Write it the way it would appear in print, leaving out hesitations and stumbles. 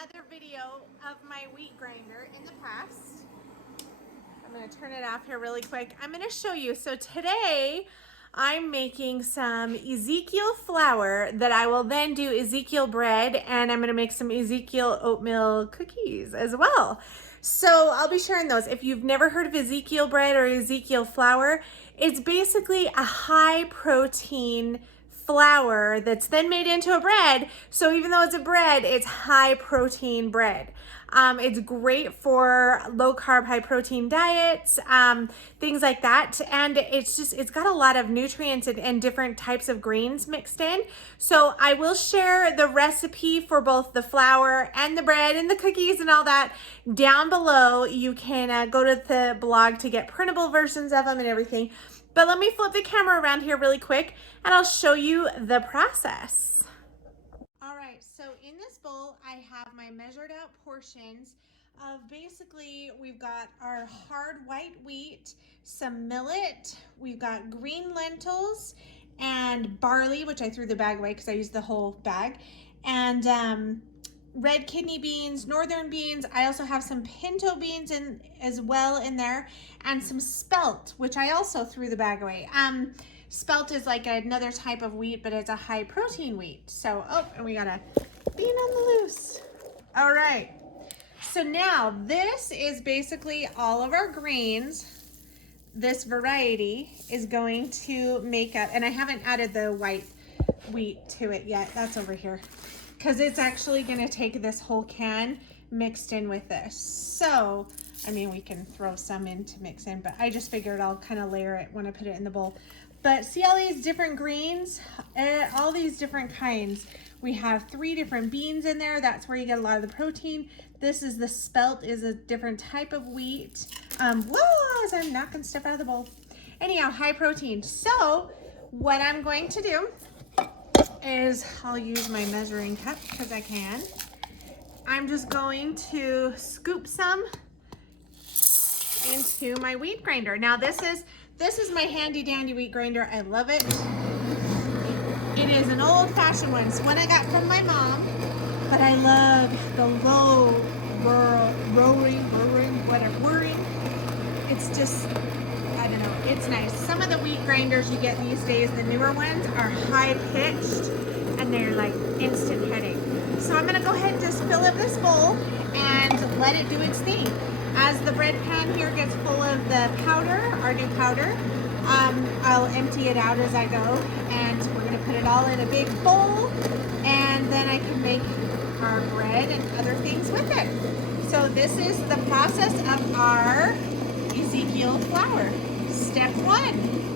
other video of my wheat grinder in the past. I'm going to turn it off here really quick. I'm going to show you. So today I'm making some Ezekiel flour that I will then do Ezekiel bread, and I'm going to make some Ezekiel oatmeal cookies as well. So I'll be sharing those. If you've never heard of Ezekiel bread or Ezekiel flour, it's basically a high protein flour that's then made into a bread. So even though it's a bread, it's high protein bread. It's great for low carb, high protein diets, things like that. And it's got a lot of nutrients and different types of grains mixed in. So I will share the recipe for both the flour and the bread and the cookies and all that down below. You can go to the blog to get printable versions of them and everything. But let me flip the camera around here really quick and I'll show you the process. All right, so in this bowl, I have my measured out portions of basically, we've got our hard white wheat, some millet, we've got green lentils and barley, which I threw the bag away because I used the whole bag, and red kidney beans, northern beans. I also have some pinto beans in as well in there, and some spelt, which I also threw the bag away. Spelt is like another type of wheat, but it's a high protein wheat. So, oh, and we got a bean on the loose. All right. So now this is basically all of our grains. This variety is going to make up, and I haven't added the white wheat to it yet. That's over here. Because it's actually going to take this whole can mixed in with this. So, I mean, we can throw some in to mix in, but I just figured I'll kind of layer it when I put it in the bowl. But see all these different greens, all these different kinds. We have 3 different beans in there. That's where you get a lot of the protein. This is the spelt, is a different type of wheat. Whoa, as I'm knocking stuff out of the bowl. Anyhow, high protein. So what I'm going to do is I'll use my measuring cup because I can. I'm just going to scoop some into my wheat grinder. Now this is my handy dandy wheat grinder. I love it. It is an old fashioned one. It's one I got from my mom, but I love the low whirring. It's just, I don't know, it's nice. Some of the wheat grinders you get these days, the newer ones, are high pitched and they're like instant headache. So I'm gonna go ahead and just fill up this bowl and let it do its thing. As the bread pan here gets full of the powder, our new powder, I'll empty it out as I go, and we're gonna put it all in a big bowl, and then I can make our bread and other things with it. So this is the process of our Ezekiel flour. Step 1.